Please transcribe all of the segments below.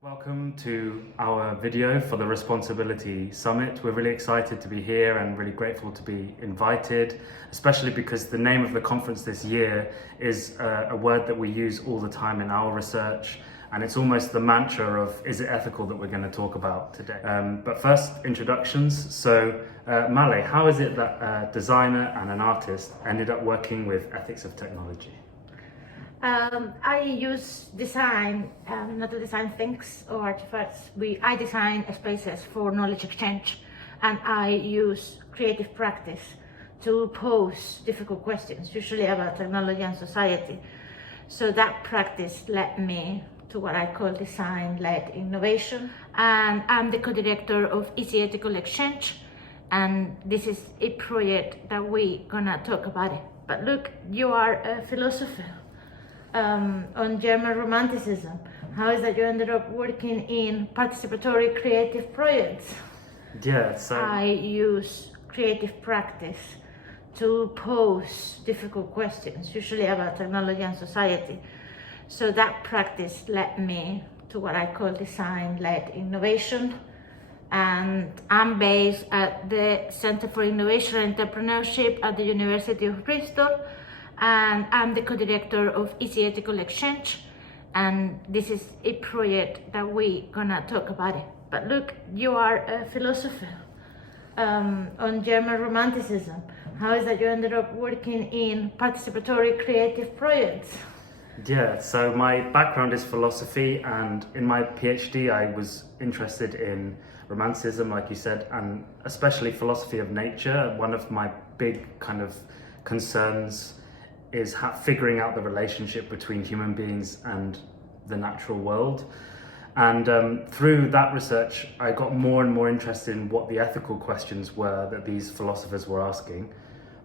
Welcome to our video for the Responsibility Summit. We're really excited to be here and really grateful to be invited, especially because the name of the conference this year is a word that we use all the time in our research, and it's almost the mantra of is it ethical that we're going to talk about today. But first, introductions. So Malé, how is it that a designer and an artist ended up working with ethics of technology? I use design not to design things or artifacts. I design spaces for knowledge exchange, and I use creative practice to pose difficult questions, usually about technology and society. So that practice led me to what I call design-led innovation. And I'm the co-director of itITethical exchange, and this is a project that we're gonna talk about it. But look, you are a philosopher. On German Romanticism. How is that you ended up working in participatory creative projects? Yeah, so I use creative practice to pose difficult questions, usually about technology and society. So that practice led me to what I call design-led innovation. And I'm based at the Center for Innovation and Entrepreneurship at the University of Bristol. And I'm the co-director of itITethical exchange, and this is a project that we're gonna talk about it. But look, you are a philosopher. On German Romanticism. How is that you ended up working in participatory creative projects? yeah, so my background is philosophy, and in my PhD I was interested in Romanticism, like you said, and especially philosophy of nature. One of my big kind of concerns is figuring out the relationship between human beings and the natural world. And through that research, I got more and more interested in what the ethical questions were that these philosophers were asking.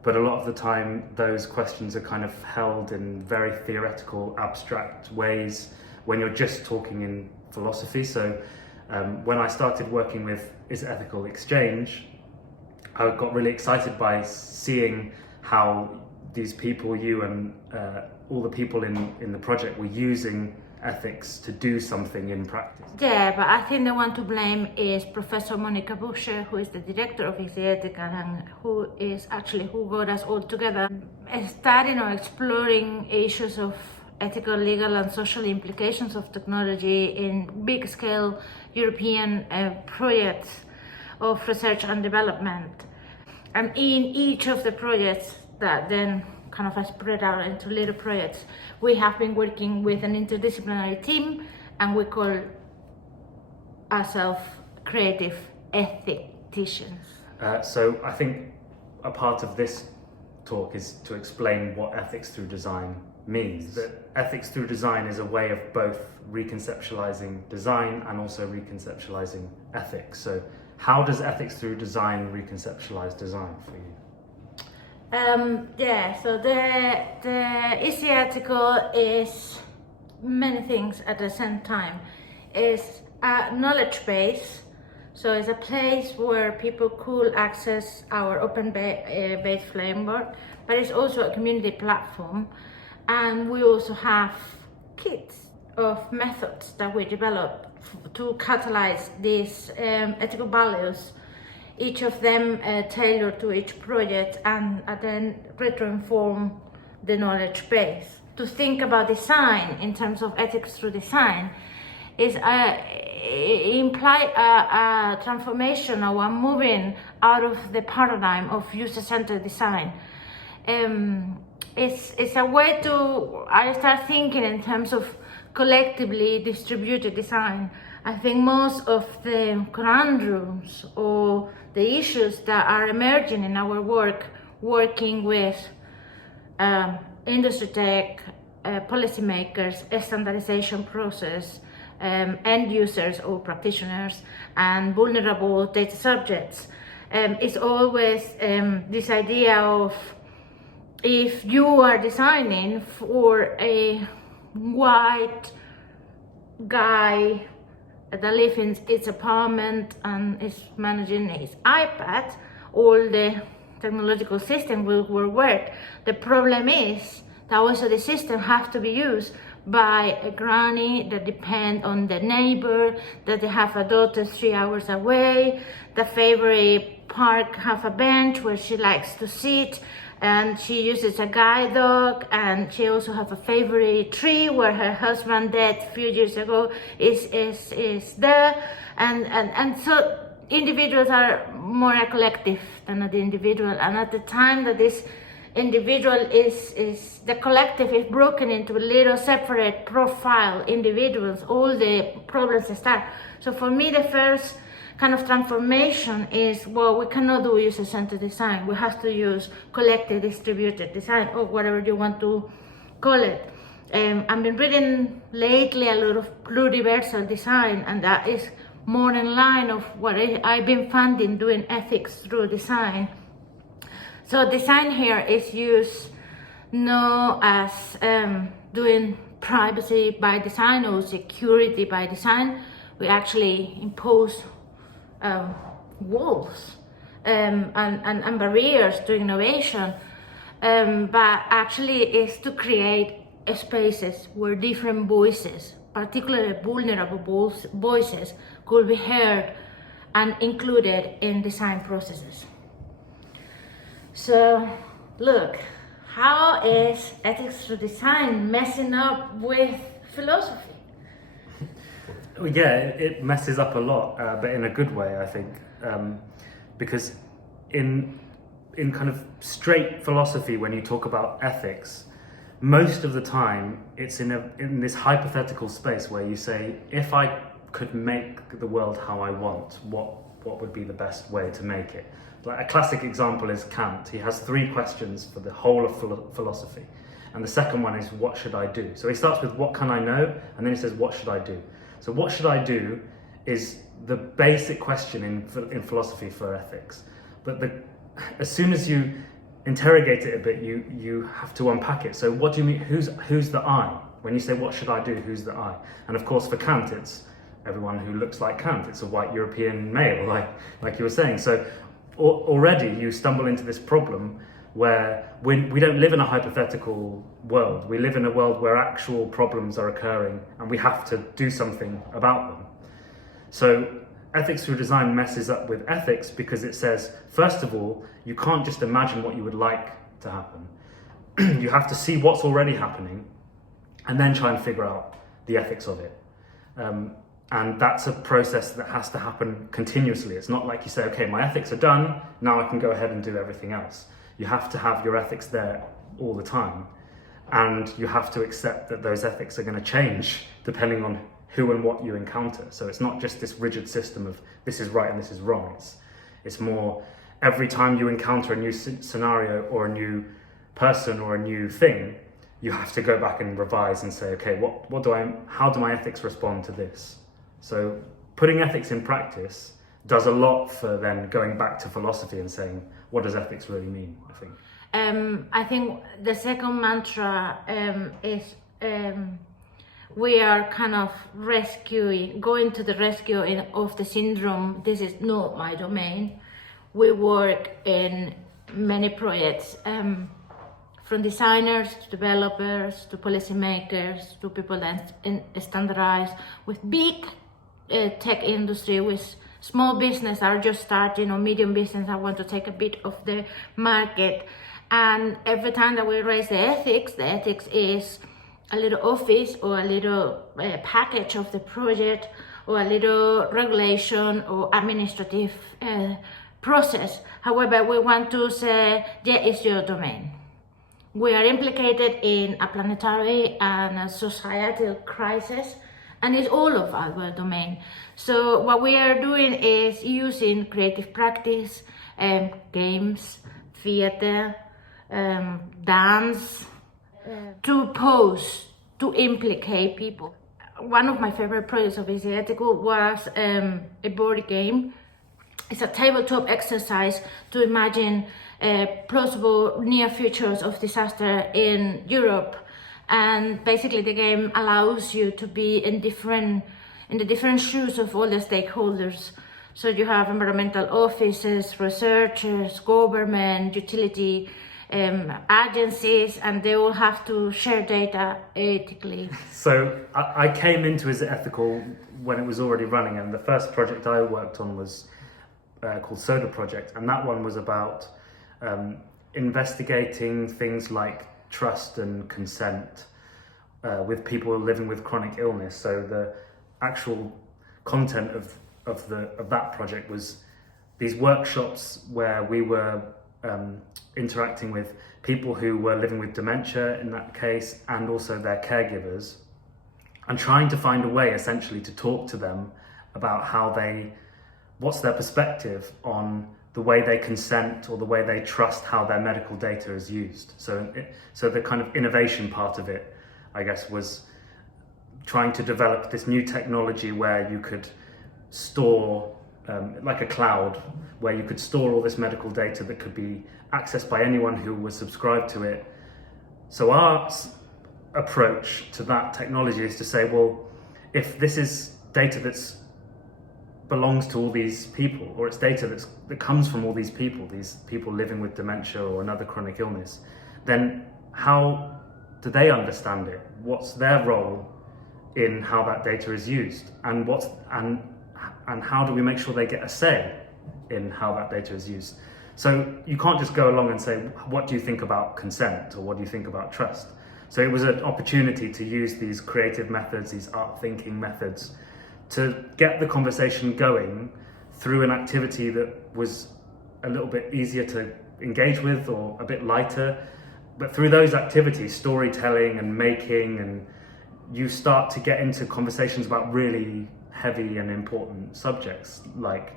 But a lot of the time, those questions are kind of held in very theoretical, abstract ways when you're just talking in philosophy. So when I started working with itITethical exchange, I got really excited by seeing how these people, you and all the people in the project, were using ethics to do something in practice. Yeah, but I think the one to blame is Professor Monica Buscher, who is the director of itITethical and who got us all together, studying or exploring issues of ethical, legal and social implications of technology in big scale European projects of research and development. And in each of the projects that then kind of spread out into little projects, we have been working with an interdisciplinary team, and we call ourselves creative ethicticians. So I think a part of this talk is to explain what ethics through design means. That ethics through design is a way of both reconceptualizing design and also reconceptualizing ethics. So how does ethics through design reconceptualize design for you? So the itITethical is many things at the same time. It's a knowledge base, so it's a place where people could access our open-based framework, but it's also a community platform, and we also have kits of methods that we develop to catalyze these ethical values, each of them tailored to each project, and then retroinform the knowledge base. To think about design in terms of ethics through design is imply a transformation or a moving out of the paradigm of user-centered design. It's a way I start thinking in terms of collectively distributed design. I think most of the conundrums or the issues that are emerging in our work, working with industry tech, policymakers, a standardization process, end users or practitioners, and vulnerable data subjects, is always this idea of, if you are designing for a white guy that lives in his apartment and is managing his iPad, all the technological system will work. The problem is that also the system have to be used by a granny that depend on the neighbor, that they have a daughter 3 hours away, the favorite park have a bench where she likes to sit, and she uses a guide dog, and she also have a favorite tree where her husband died a few years ago is there, and so individuals are more a collective than the individual, and at the time that this individual is the collective is broken into little separate profile individuals, all the problems start. So for me, the first kind of transformation is, well, we cannot do user-centered design. We have to use collective distributed design, or whatever you want to call it. I've been reading lately a lot of pluriversal design, and that is more in line of what I've been finding doing ethics through design. So design here is used not as doing privacy by design or security by design. We actually impose walls and barriers to innovation, but actually is to create spaces where different voices, particularly vulnerable voices, could be heard and included in design processes. So look, how is ethics through design messing up with philosophy? Yeah, it messes up a lot, but in a good way, I think, because in kind of straight philosophy, when you talk about ethics, most of the time it's in this hypothetical space where you say, if I could make the world how I want, what would be the best way to make it? Like a classic example is Kant. He has 3 questions for the whole of philosophy, and the second one is, what should I do? So he starts with, what can I know? And then he says, what should I do? So what should I do is the basic question in philosophy for ethics. But as soon as you interrogate it a bit, you have to unpack it. So what do you mean? Who's the I? When you say, what should I do? Who's the I? And of course, for Kant, it's everyone who looks like Kant. It's a white European male, like you were saying. So already you stumble into this problem where we don't live in a hypothetical world. We live in a world where actual problems are occurring and we have to do something about them. So ethics through design messes up with ethics because it says, first of all, you can't just imagine what you would like to happen. You have to see what's already happening and then try and figure out the ethics of it. And that's a process that has to happen continuously. It's not like you say, okay, my ethics are done, now I can go ahead and do everything else. You have to have your ethics there all the time. And you have to accept that those ethics are going to change depending on who and what you encounter. So it's not just this rigid system of this is right and this is wrong. It's more every time you encounter a new scenario or a new person or a new thing, you have to go back and revise and say, okay, how do my ethics respond to this? So putting ethics in practice does a lot for then going back to philosophy and saying, what does ethics really mean, I think? I think the second mantra is we are kind of going to the rescue of the syndrome, this is not my domain. We work in many projects, from designers to developers to policymakers to people that standardize with big tech industry, with small business are just starting or medium business I want to take a bit of the market. And every time that we raise the ethics is a little office or a little package of the project or a little regulation or administrative process. However, we want to say, yeah, it's your domain. We are implicated in a planetary and a societal crisis, and it's all of our domain. So what we are doing is using creative practice, games, theater, dance, to pose, to implicate people. One of my favorite projects of itIThethical was a board game. It's a tabletop exercise to imagine plausible near futures of disaster in Europe. And basically the game allows you to be in the different shoes of all the stakeholders. So you have environmental offices, researchers, government, utility agencies, and they all have to share data ethically. So I came into itIThethical when it was already running, and the first project I worked on was called Soda Project, and that one was about investigating things like trust and consent with people living with chronic illness. So the actual content of that project was these workshops where we were interacting with people who were living with dementia in that case, and also their caregivers, and trying to find a way essentially to talk to them about what's their perspective on the way they consent or the way they trust how their medical data is used. So the kind of innovation part of it, I guess, was trying to develop this new technology where you could store, like a cloud, where you could store all this medical data that could be accessed by anyone who was subscribed to it. So our approach to that technology is to say, well, if this is data that belongs to all these people, or it's data that comes from all these people living with dementia or another chronic illness, then how do they understand it? What's their role in how that data is used? And how do we make sure they get a say in how that data is used? So you can't just go along and say, what do you think about consent, or what do you think about trust? So it was an opportunity to use these creative methods, these art thinking methods, to get the conversation going through an activity that was a little bit easier to engage with or a bit lighter. But through those activities, storytelling and making, and you start to get into conversations about really heavy and important subjects, like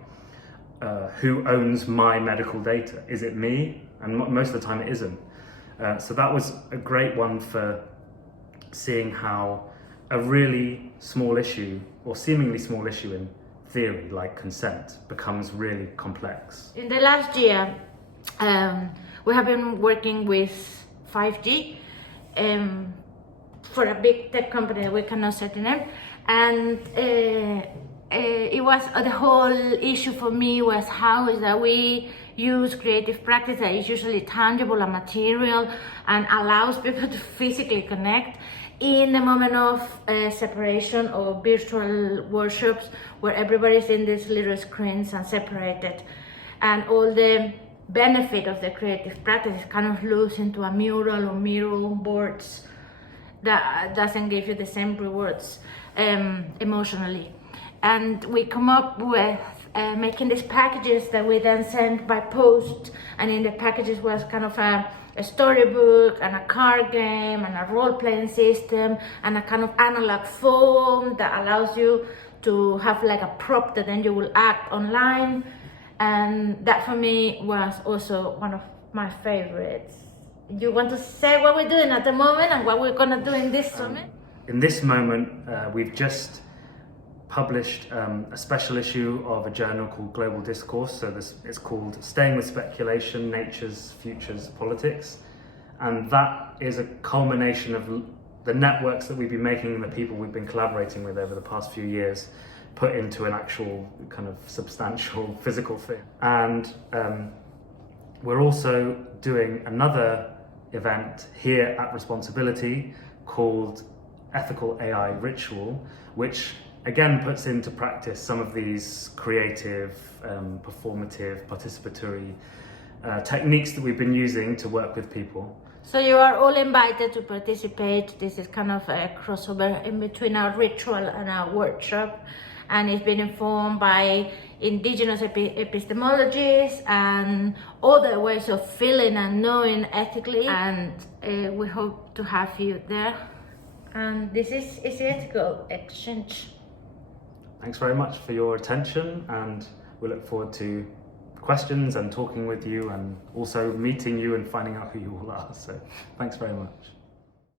who owns my medical data? Is it me? And most of the time it isn't. So that was a great one for seeing how a really small issue, or seemingly small issue in theory, like consent, becomes really complex. In the last year, we have been working with 5G for a big tech company that we cannot say the name, and it was the whole issue for me was how is that we use creative practice that is usually tangible and material and allows people to physically connect in a moment of separation or virtual workshops where everybody's in these little screens and separated, and all the benefit of the creative practice is kind of loose into a mural or mural boards that doesn't give you the same rewards emotionally. And we come up with making these packages that we then send by post, and in the packages was kind of a storybook and a card game and a role-playing system and a kind of analog phone that allows you to have like a prop that then you will act online. And that for me was also one of my favorites. You want to say what we're doing at the moment and what we're gonna do in this summit? In this moment, we've just published a special issue of a journal called Global Discourse. So it's called Staying with Speculation, Nature's Futures, Politics. And that is a culmination of the networks that we've been making and the people we've been collaborating with over the past few years, put into an actual kind of substantial physical thing. And we're also doing another event here at Responsibility called Ethical AI Ritual, which again puts into practice some of these creative, performative, participatory techniques that we've been using to work with people. So you are all invited to participate. This is kind of a crossover in between our ritual and our workshop, and it's been informed by indigenous epistemologies and other ways of feeling and knowing ethically, and we hope to have you there. And this is itIThethical Exchange. Thanks very much for your attention, and we look forward to questions and talking with you, and also meeting you and finding out who you all are. So thanks very much.